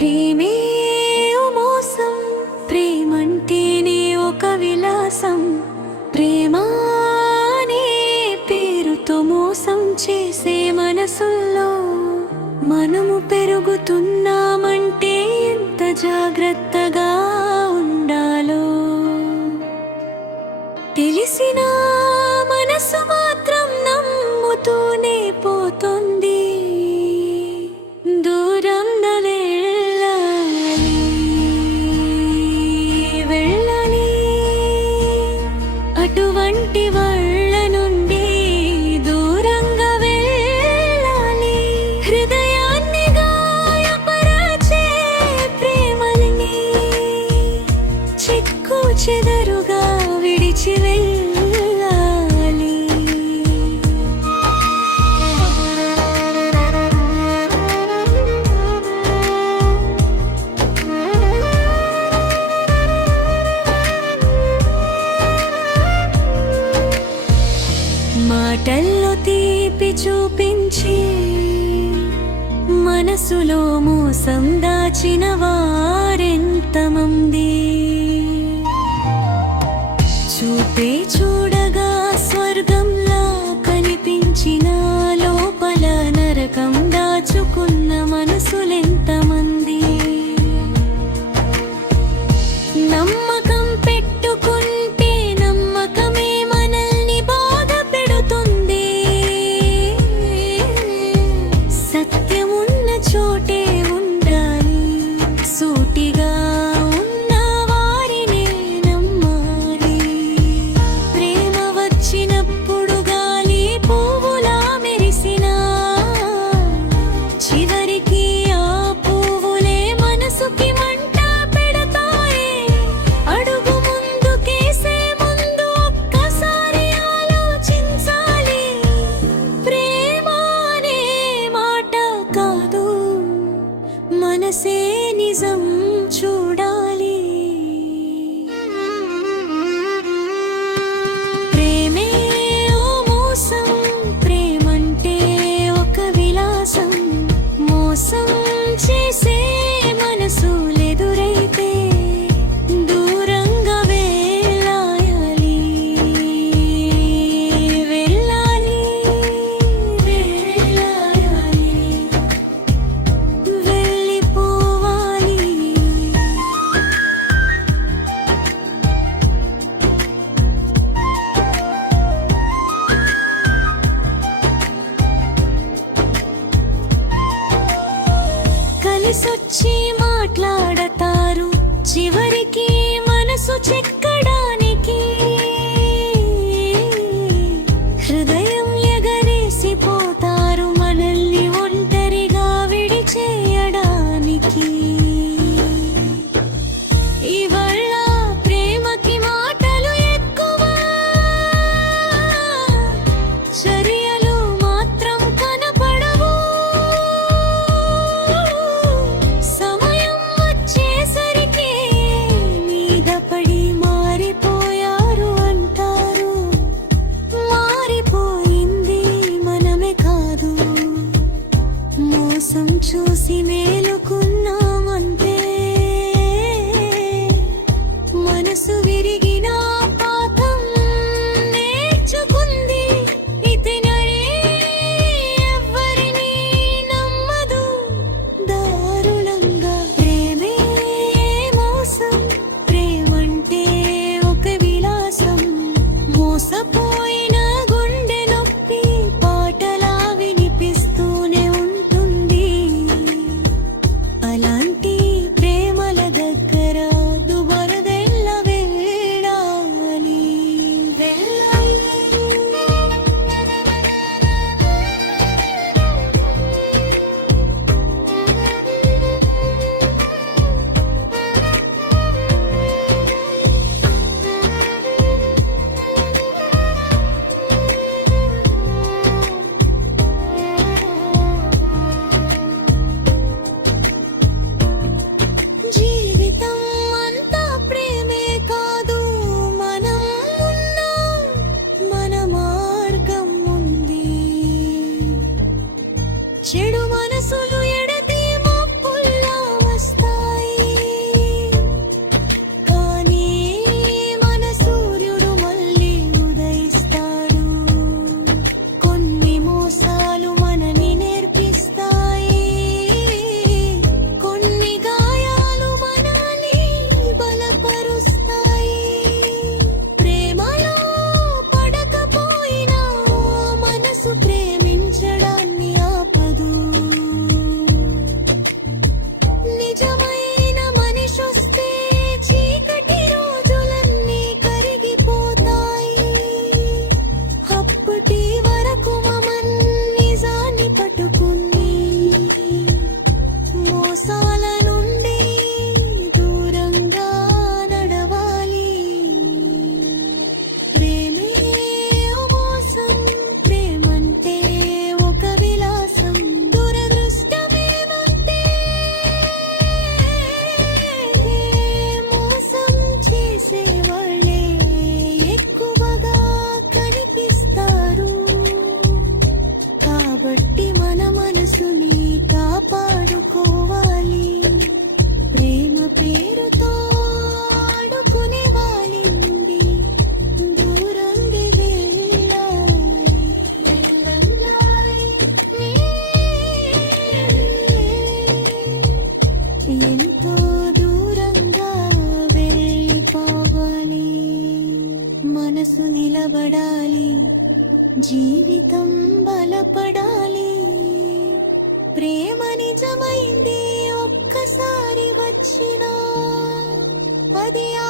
ప్రేమే మోసం ప్రేమంటేనే ఒక విలాసం. ప్రేమానే పేరుతో మోసం చేసే మనసుల్లో మనము పెరుగుతుంది కలిపి చూపించి మనసులో మోసం దాచిన వారెంతమంది? చూపే చూడ ಸುಚ್ಚಿ Apple. కట్టి మన మనసుని కాపాడుకోవాలి. ప్రేమ పేరుతో ఆడుకునే దూరం ఎంతో దూరంగా వెళ్ళిపోవాలి. మనసు నిలబడాలి. జీవితం బలపడాలి. ప్రేమ నిజమైంది ఒక్కసారి వచ్చినా అది ఆ